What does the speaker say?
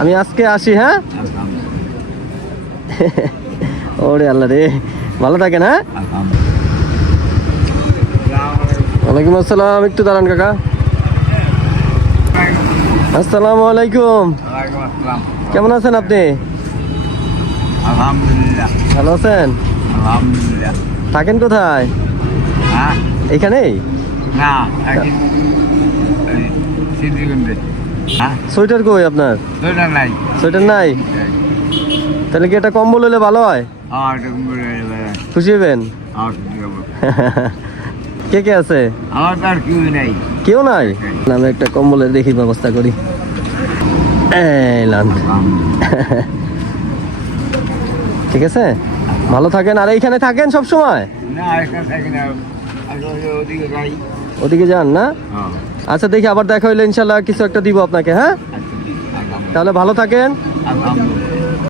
আমি আজকে আসি, হ্যাঁ? ওরে আল্লাহ রে, ভালো থাকেন, হ্যাঁ? ওয়ালাইকুম আসসালাম। একটু দাঁড়ান কাকা। আসসালামু আলাইকুম। কেমন আছেন আপনি? আলহামদুলিল্লাহ। ভালো আছেন? আলহামদুলিল্লাহ। থাকেন কোথায়? হ্যাঁ, এখানেই? না সিদ্ধিগঞ্জে। হ্যাঁ, সোয়েটার কই আপনার? দুইটা নাই। সোয়েটার নাই? তাহলে কি এটা কম্বল হলে ভালো হয়? খুশি হবেন? কে কে আছে? আমার তো আর কেউ নাই। কেউ নাই? আমি একটা কম্বলের দেখি ব্যবস্থা করি। ঠিক আছে, ভালো থাকেন। আর এইখানে থাকেন সব সময়? না, এখানে থাকি না, ওদিকে যাই। ওদিকে যান না? আচ্ছা, দেখি আবার দেখা হইলে ইনশাল্লাহ কিছু একটা দিব আপনাকে, হ্যাঁ? তাহলে ভালো থাকেন। আলহামদুলিল্লাহ।